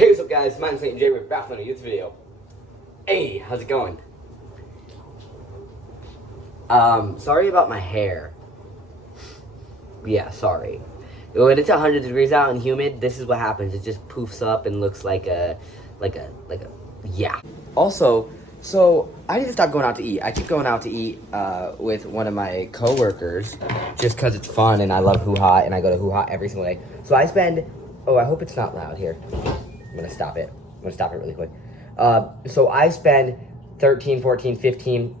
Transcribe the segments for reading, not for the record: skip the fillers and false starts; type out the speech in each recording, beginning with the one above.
Hey, what's up guys, my name's Clayton J. We're back on a YouTube video. Hey, how's it going? Sorry about my hair. Yeah, sorry. When it's 100 degrees out and humid, this is what happens. It just poofs up and looks like a, yeah. Also, so I need to stop going out to eat. I keep going out to eat with one of my coworkers just because it's fun and I love Hoo Ha and I go to Hoo Ha every single day. So I spend, oh, I hope it's not loud here. I'm gonna stop it. I'm gonna stop it really quick. So I spend 13, 14, 15,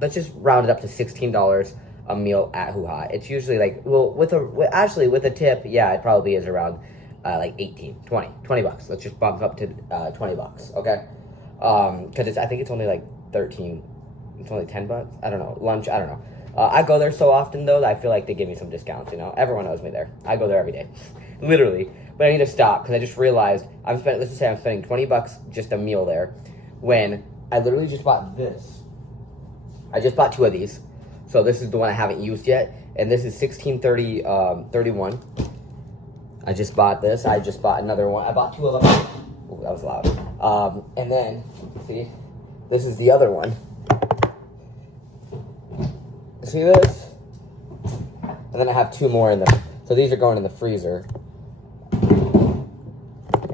let's just round it up to $16 a meal at Hoo Ha. It's usually like, well, with a tip, yeah, it probably is around like 18, 20 bucks. Let's just bump up to 20 bucks, okay? Because I think it's only like 13, it's only 10 bucks. I don't know, lunch, I don't know. I go there so often though that I feel like they give me some discounts, you know? Everyone knows me there. I go there every day, literally. But I need to stop because I just realized let's just say I'm spending 20 bucks just a meal there when I literally just bought this. I just bought 2 of these. So this is the one I haven't used yet. And this is 31. I just bought this. I just bought another one. I bought 2 of them. Ooh, that was loud. And then, see, this is the other one. See this? And then I have 2 more in them. So these are going in the freezer.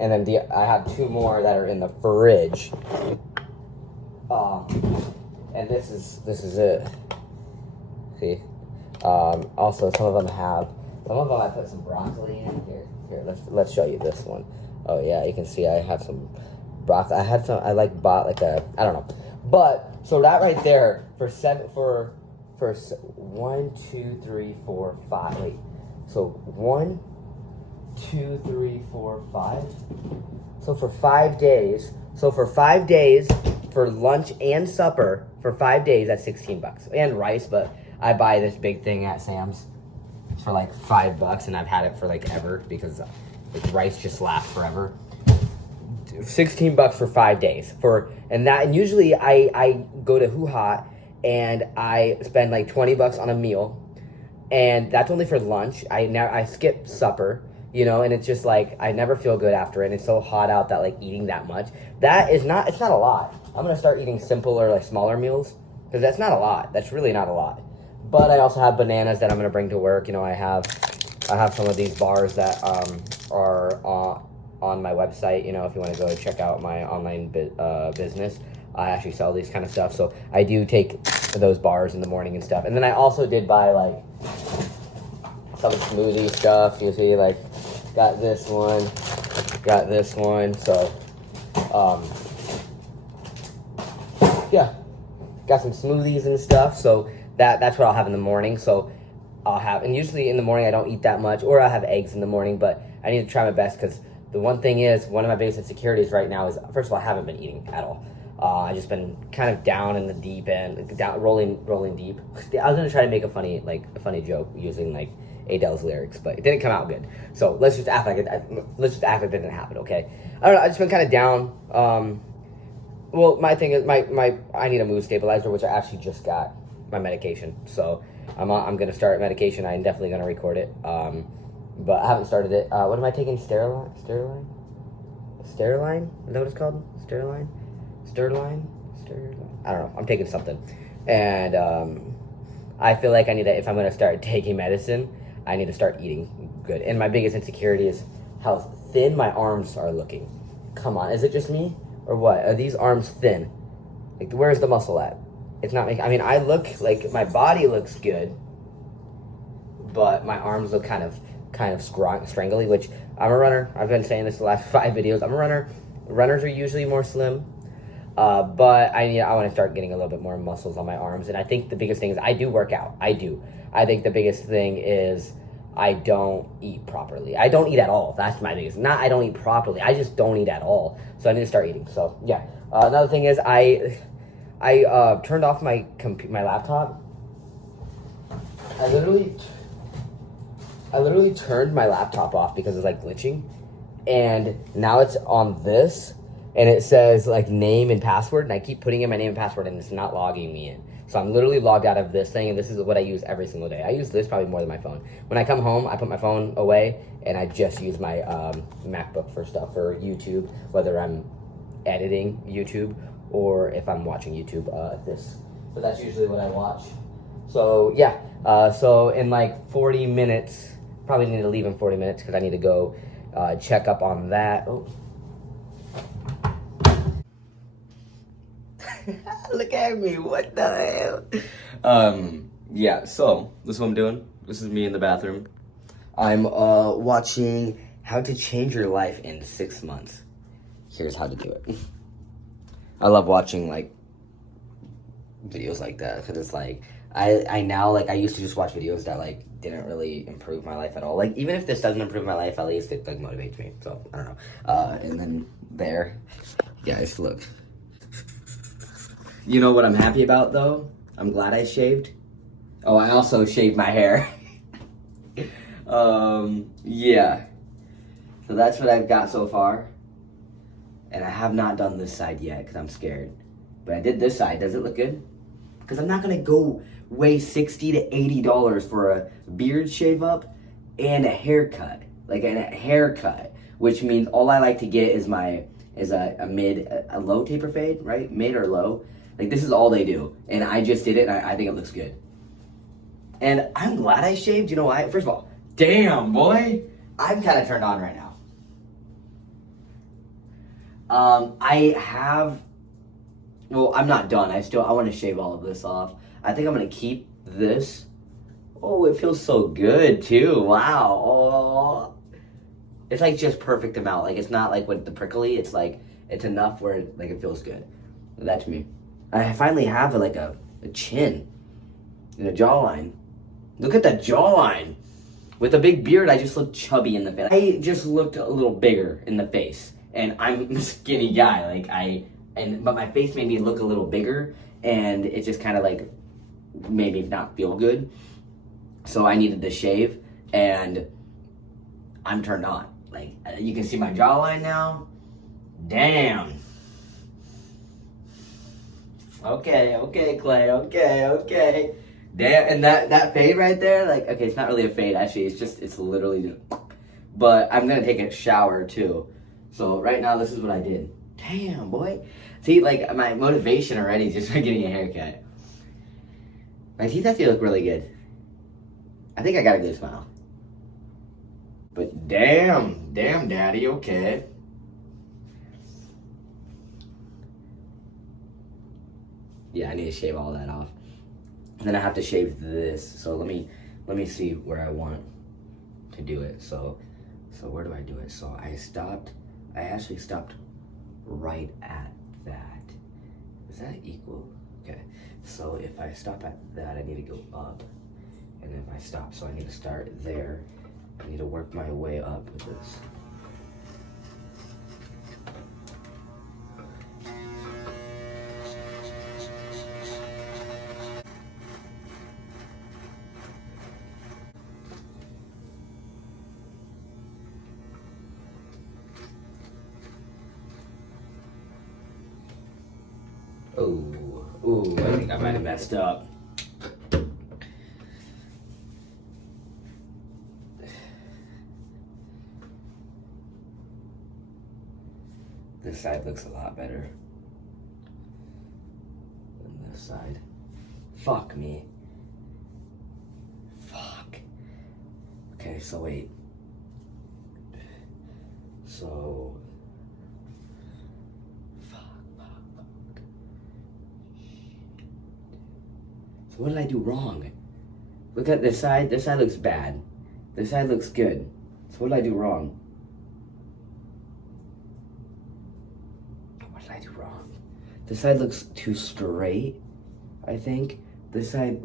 And then I have 2 more that are in the fridge. And this is it. See? Also, some of them I put some broccoli in. Here, let's show you this one. Oh yeah, you can see I have some broccoli. I bought like a, I don't know. But, so that right there, for 1, 2, 3, 4, 5, wait. So 1, 2, 3, 4, 5. So for 5 days, for lunch and supper, for 5 days, that's 16 bucks. And rice, but I buy this big thing at Sam's for like 5 bucks, and I've had it for like ever because like, rice just lasts forever. 16 bucks for 5 days. And usually I go to Hoo Ha and I spend like 20 bucks on a meal, and that's only for lunch. I skip supper. You know, and it's just like, I never feel good after it. And it's so hot out that like eating that much, it's not a lot. I'm gonna start eating simpler, like smaller meals, because that's not a lot. That's really not a lot. But I also have bananas that I'm gonna bring to work. You know, I have some of these bars that are on my website. You know, if you want to go check out my online business, I actually sell these kind of stuff. So I do take those bars in the morning and stuff. And then I also did buy like some smoothie stuff. You see, like, got this one, so, yeah, got some smoothies and stuff, so that's what I'll have in the morning. So I'll have, and usually in the morning I don't eat that much, or I'll have eggs in the morning, but I need to try my best, because the one thing is, one of my biggest insecurities right now is, first of all, I haven't been eating at all. I just been kind of down in the deep end, rolling deep. I was gonna try to make a funny joke using like Adele's lyrics, but it didn't come out good. So let's just act like it didn't happen, okay? I don't know. I just been kind of down. Well, my thing is I need a mood stabilizer, which I actually just got my medication. So I'm gonna start medication. I'm definitely gonna record it. But I haven't started it. What am I taking? Steriline? Is that what it's called? Steriline. I don't know. I'm taking something, and I feel like if I'm gonna start taking medicine, I need to start eating good. And my biggest insecurity is how thin my arms are looking. Come on, is it just me or what? Are these arms thin? Like, where's the muscle at? It's not making. I mean, I look like my body looks good, but my arms look kind of strangly. Which, I'm a runner. I've been saying this the last 5 videos. I'm a runner. Runners are usually more slim. But I want to start getting a little bit more muscles on my arms. And I think the biggest thing is I do work out. I do. I think the biggest thing is I don't eat properly. I don't eat at all. That's my biggest. Not I don't eat properly. I just don't eat at all. So I need to start eating. So yeah. Another thing is I turned off my laptop. I literally turned my laptop off because it's like glitching, and now it's on this. And it says like name and password, and I keep putting in my name and password, and it's not logging me in. So I'm literally logged out of this thing, and this is what I use every single day. I use this probably more than my phone. When I come home, I put my phone away, and I just use my MacBook for stuff, for YouTube, whether I'm editing YouTube or if I'm watching YouTube. So that's usually what I watch. So yeah, so in like 40 minutes, probably need to leave in 40 minutes because I need to go check up on that. Oh. Look at me, what the hell? Yeah, so this is what I'm doing. This is me in the bathroom. I'm watching How to Change Your Life in 6 Months. Here's how to do it. I love watching like videos like that because it's like I now, like, I used to just watch videos that like didn't really improve my life at all. Like, even if this doesn't improve my life, at least it like motivates me. So I don't know. And then there, guys, look. You know what I'm happy about though? I'm glad I shaved. Oh, I also shaved my hair. Yeah. So that's what I've got so far. And I have not done this side yet because I'm scared. But I did this side. Does it look good? Because I'm not going to go weigh $60 to $80 for a beard shave up and a haircut. Like a haircut. Which means all I like to get is a low taper fade, right? Mid or low. Like, this is all they do. And I just did it, and I think it looks good. And I'm glad I shaved. You know why? First of all, damn, boy. I'm kind of turned on right now. I'm not done. I want to shave all of this off. I think I'm going to keep this. Oh, it feels so good, too. Wow. Oh. It's, like, just perfect amount. Like, it's not, like, with the prickly. It's, like, it's enough where, like, it feels good. That's me. I finally have a chin and a jawline. Look at that jawline. With a big beard, I just look chubby in the face. I just looked a little bigger in the face, and I'm a skinny guy. But my face made me look a little bigger, and it just kind of like made me not feel good. So I needed to shave, and I'm turned on. Like, you can see my jawline now. Damn. Okay, Clay, okay. Damn, and that fade right there, like, okay, it's not really a fade, actually, it's literally just, but I'm gonna take a shower, too. So, right now, this is what I did. Damn, boy. See, like, my motivation already just for getting a haircut. My teeth actually look really good. I think I got a good smile. But damn, daddy, okay. Yeah, I need to shave all that off. And then I have to shave this. So let me see where I want to do it. So where do I do it? So I actually stopped right at that. Is that equal? Okay. So if I stop at that, I need to go up. And if I stop, so I need to start there. I need to work my way up with this. Ooh, I think I might have messed up. This side looks a lot better than this side. Fuck me. Fuck. Okay, so wait. So... So what did I do wrong? Look at this side. This side looks bad. This side looks good. So what did I do wrong? What did I do wrong? This side looks too straight, I think. This side...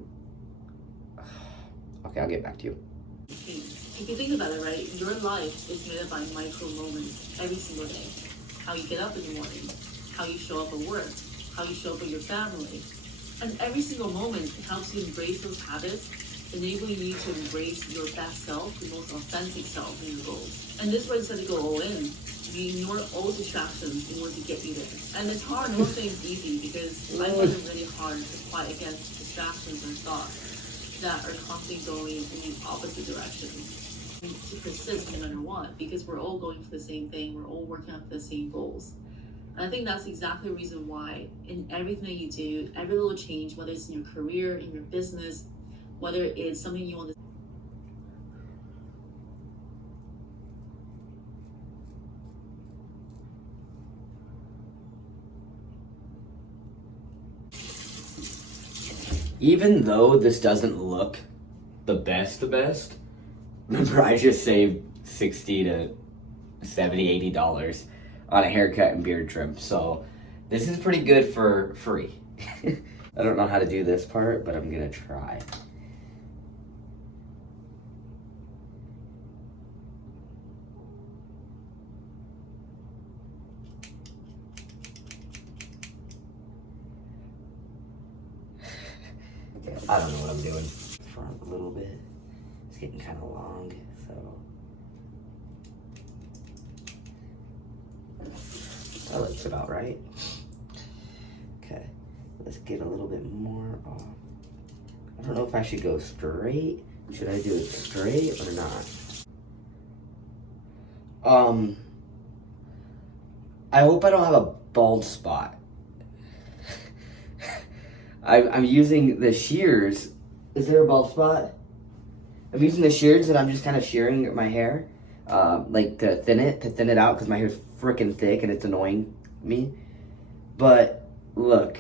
Okay, I'll get back to you. If you think about it, right, your life is made up by micro moments every single day. How you get up in the morning, how you show up at work, how you show up with your family. And every single moment helps you embrace those habits, enabling you to embrace your best self, the most authentic self in your goals. And this is why you decided to go all in. You ignore all distractions in order to get you there. And it's hard, I'm not saying it's easy, because I find it really hard to fight against distractions and thoughts that are constantly going in the opposite direction. to persist no matter what, because we're all going for the same thing. We're all working out for the same goals. And I think that's exactly the reason why in everything that you do, every little change, whether it's in your career, in your business, whether it's something you want to Even though this doesn't look the best, remember I just saved $60 to $70, $80 on a haircut and beard trim. So this is pretty good for free. I don't know how to do this part, but I'm gonna try. I don't know what I'm doing. Front a little bit. It's getting kind of long, so. That looks about right. Okay, let's get a little bit more off. I don't know if I should go straight. Should I do it straight or not? I hope I don't have a bald spot. I'm using the shears. Is there a bald spot? I'm using the shears and I'm just kind of shearing my hair, like to thin it out because my hair's freaking thick and it's annoying me. But look,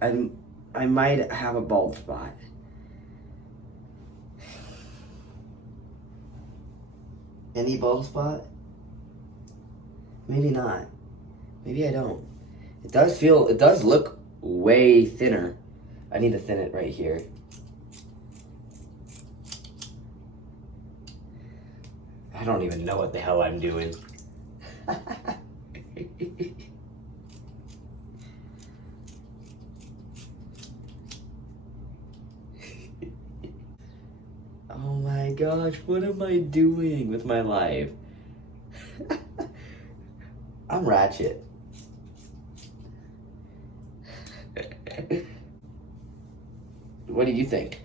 I might have a bald spot. Any bald spot? Maybe not. Maybe I don't. It does look way thinner. I need to thin it right here. I don't even know what the hell I'm doing. Oh my gosh, what am I doing with my life? I'm ratchet. What do you think?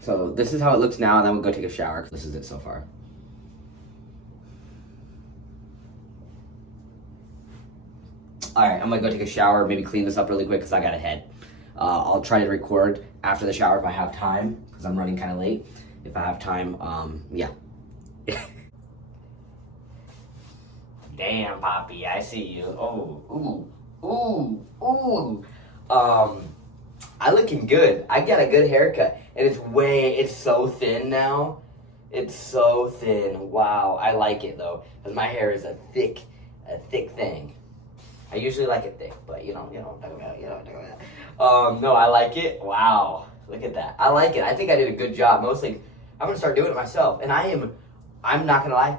So this is how it looks now, and then we'll go take a shower. This is it so far. All right, I'm gonna go take a shower, maybe clean this up really quick because I gotta head. I'll try to record after the shower if I have time because I'm running kind of late. If I have time, yeah. Damn, Poppy, I see you. Oh, ooh. I looking good. I got a good haircut, and it's so thin now. It's so thin. Wow, I like it though, because my hair is a thick thing. I usually like it thick, but you know, talk about it. No, I like it. Wow, look at that. I like it. I think I did a good job. Mostly, I'm gonna start doing it myself, and I'm not gonna lie,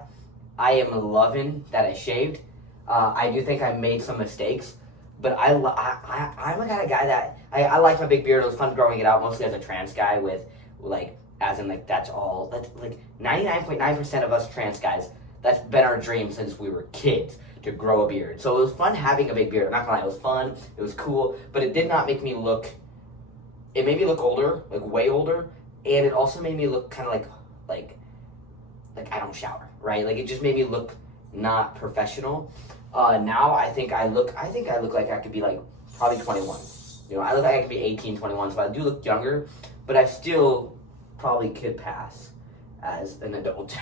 I am loving that I shaved. I do think I made some mistakes, but I'm a kind of guy that I like my big beard. It was fun growing it out, mostly as a trans guy with that's 99.9% of us trans guys. That's been our dream since we were kids, to grow a beard. So it was fun having a big beard. I'm not gonna lie, it was fun, it was cool, but it did not make me look, it made me look older, like way older, and it also made me look kind of like I don't shower, right? Like it just made me look not professional. Now I think I look like I could be like probably 21. You know, I look like I could be 18, 21, so I do look younger, but I still probably could pass as an adult.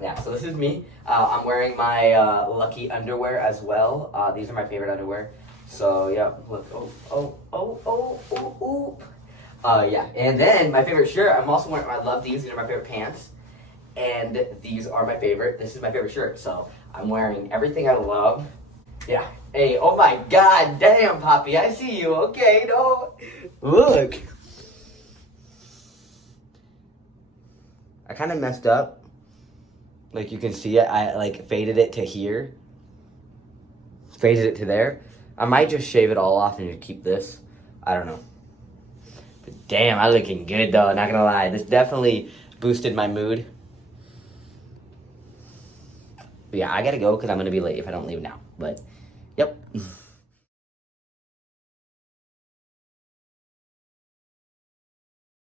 Yeah, so this is me. I'm wearing my Lucky underwear as well. These are my favorite underwear. So yeah, look, yeah, and then my favorite shirt, I'm also wearing, I love these are my favorite pants. And these are my favorite, this is my favorite shirt. So I'm wearing everything I love. Yeah, hey, oh my god, damn, Poppy, I see you, okay, no. Look. I kind of messed up. Like you can see it, I like faded it to here. Faded it to there. I might just shave it all off and just keep this. I don't know. But damn, I'm looking good though, not gonna lie. This definitely boosted my mood. But yeah, I gotta go because I'm gonna be late if I don't leave now. But, yep.